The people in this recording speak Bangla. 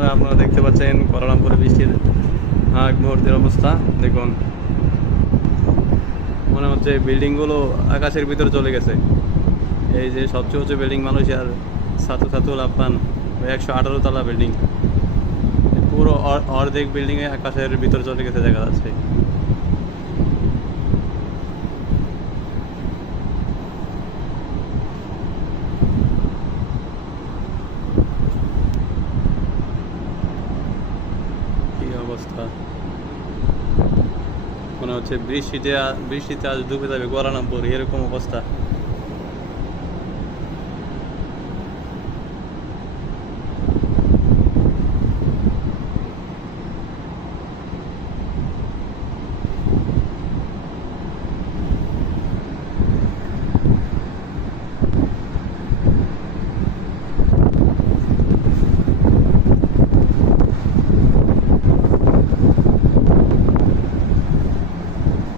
বন্ধুরা, আপনারা দেখতে পাচ্ছেন কুয়ালালামপুরে বৃষ্টির এক মুহূর্তের অবস্থা দেখুন। মনে হচ্ছে বিল্ডিংগুলো আকাশের ভিতরে চলে গেছে। এই যে সবচেয়ে উঁচু বিল্ডিং মালয়েশিয়ার সাতুল আপ্পান, 118 তলা বিল্ডিং, পুরো অর্ধেক বিল্ডিংয়ে আকাশের ভিতরে চলে গেছে দেখা যাচ্ছে। কি অবস্থা, মনে হচ্ছে বৃষ্টিতে আজ ডুবে যাবে কুয়ালালামপুর, এরকম অবস্থা।